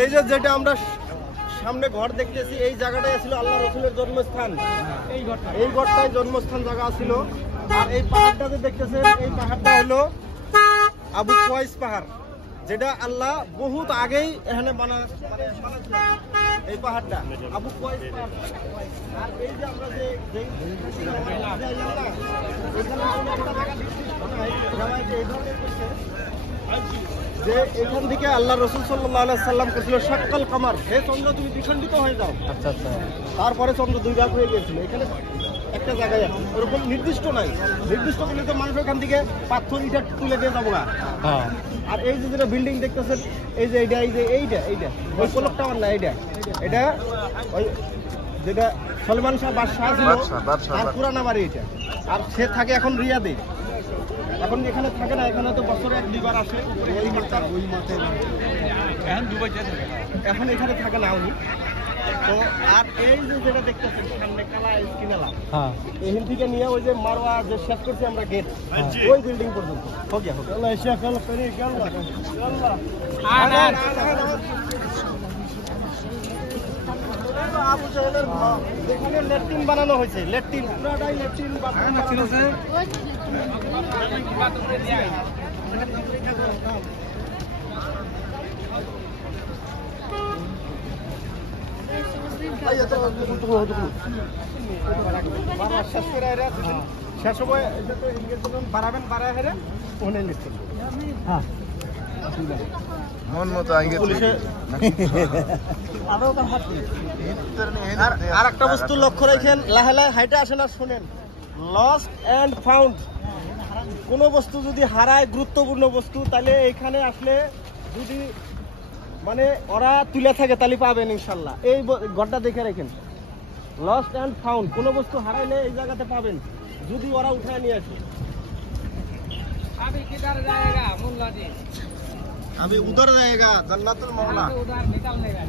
এই যে যেটা আমরা সামনে ঘর দেখতেছি এই জায়গাটাই ছিল আল্লাহ রসুলের জন্মস্থান। এই ঘরটাই জন্মস্থান জায়গা ছিল। আর এই পাহাড়টাতে দেখতেছেন এই পাহাড়টা হলো আবু কুবাইস পাহাড়, যেটা আল্লাহ বহুত আগেই এখানে এই পাহাড়টা আবু কুবাইস পাহাড়। আর এই যে আমরা যে এখান থেকে আল্লাহ রসুল সাল্লাল্লাহু আলাইহি সাল্লাম করেছিল শাক্কাল কামার, হে চন্দ্র তুমি দ্বিখণ্ডিত হয়ে যাও। আচ্ছা আচ্ছা। তারপরে চন্দ্র দুই ভাগ হয়ে গিয়েছিল। এখানে একটা জায়গায় আছে, ওরকম নির্দিষ্ট নাই। নির্দিষ্ট করলে তো মানুষ এখান থেকে পাথর ইটা তুলে দিয়ে যাবো না। আর এই যে যেটা বিল্ডিং দেখতেছেন এই যে এইটা ওই কোলক টাওয়ার না, এটা ওই যেটা সলমান শাহ বাদশাহ ছিল আর পুরানা বাড়ি এটা। আর সে থাকে এখন রিয়াদে, এখন এখানে থাকে না। এখানে তো বছরে 1-2 আসে এখন এখানে থাকে না উনি তো। আর এই যে যেটা দেখতেছেন সামনে কালা স্কিনালা, এখান থেকে নিয়ে ওই যে মারোয়া যে শেষ করছি আমরা গেট, ওই বিল্ডিং পর্যন্ত যেখানে ল্যাট্রিন বানানো হয়েছে, ল্যাট্রিন পুরাটাই ল্যাট্রিন শেষ সময় বাড়াবেন, বাড়ায় হেরে ওখানে লিখছেন মন মতো। আর একটা বস্তু লক্ষ্য রাখেন, লাহে লাহে হাইটে আসেন আর শোনেন, লস্ট অ্যান্ড ফাউন্ড। কোনো বস্তু যদি হারায়, গুরুত্বপূর্ণ বস্তু, তাহলে এখানে আসলে যদি মানে ওরা তুলে থাকে তাহলে পাবেন ইনশাল্লাহ। এই ঘরটা দেখে রাখেন, লস্ট অ্যান্ড ফাউন্ড। কোনো বস্তু হারাইলে এই জায়গাতে পাবেন যদি ওরা উঠায় নিয়ে আসে। अभी उधर जाएगा जन्नतुल मौला। उधर निकलने का